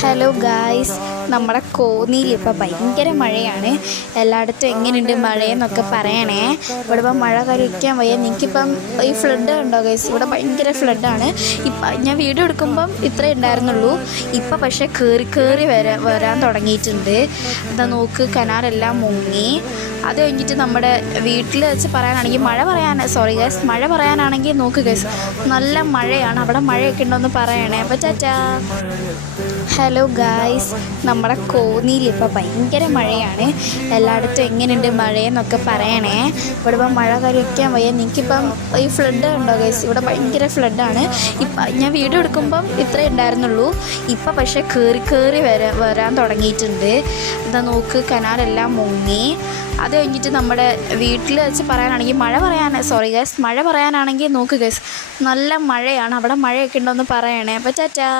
Hello guys, നമ്മുടെ കോന്നിയിൽ ഇപ്പോൾ ഭയങ്കര മഴയാണ്. എല്ലായിടത്തും എങ്ങനെയുണ്ട് മഴയെന്നൊക്കെ പറയണേ. ഇവിടെ ഇപ്പം മഴ കഴിക്കാൻ വയ്യ. നിങ്ങൾക്കിപ്പം ഈ ഫ്ലഡ് ഉണ്ടോ ഗൈസ്? ഇവിടെ ഭയങ്കര ഫ്ലഡാണ്. ഞാൻ വീഡിയോ എടുക്കുമ്പം ഇത്രേ ഉണ്ടായിരുന്നുള്ളൂ. ഇപ്പം പക്ഷേ കയറി വരാൻ തുടങ്ങിയിട്ടുണ്ട്. എന്താ നോക്ക്, കനാലെല്ലാം മുങ്ങി. അത് കഴിഞ്ഞിട്ട് നമ്മുടെ വീട്ടിൽ വെച്ച് പറയാനാണെങ്കിൽ മഴ പറയാനാണെങ്കിൽ നോക്ക് ഗൈസ്, നല്ല മഴയാണ്. അവിടെ മഴയൊക്കെ ഉണ്ടോയെന്ന് പറയണേ. അപ്പോൾ ടാറ്റാ. ഹലോ ഗായ്സ്, നമ്മുടെ കോന്നിയിൽ ഇപ്പോൾ ഭയങ്കര മഴയാണ്. എല്ലായിടത്തും എങ്ങനെയുണ്ട് മഴയെന്നൊക്കെ പറയണേ. ഇവിടെ ഇപ്പം മഴ കഴിക്കാൻ വയ്യ. നിങ്ങൾക്കിപ്പം ഈ ഫ്ലഡ് ഉണ്ടോ ഗൈസ്? ഇവിടെ ഭയങ്കര ഫ്ലഡാണ്. ഞാൻ വീഡിയോ എടുക്കുമ്പം ഇത്രേ ഉണ്ടായിരുന്നുള്ളൂ. ഇപ്പം പക്ഷേ കയറി വരാൻ തുടങ്ങിയിട്ടുണ്ട്. എന്താ നോക്ക്, കനാലെല്ലാം മുങ്ങി. അത് കഴിഞ്ഞിട്ട് നമ്മുടെ വീട്ടിൽ വെച്ച് പറയാനാണെങ്കിൽ മഴ പറയാനാണെങ്കിൽ നോക്ക് ഗൈസ്, നല്ല മഴയാണ്. അവിടെ മഴയൊക്കെ ഉണ്ടോയെന്ന് പറയണേ. അപ്പോൾ ടാറ്റാ.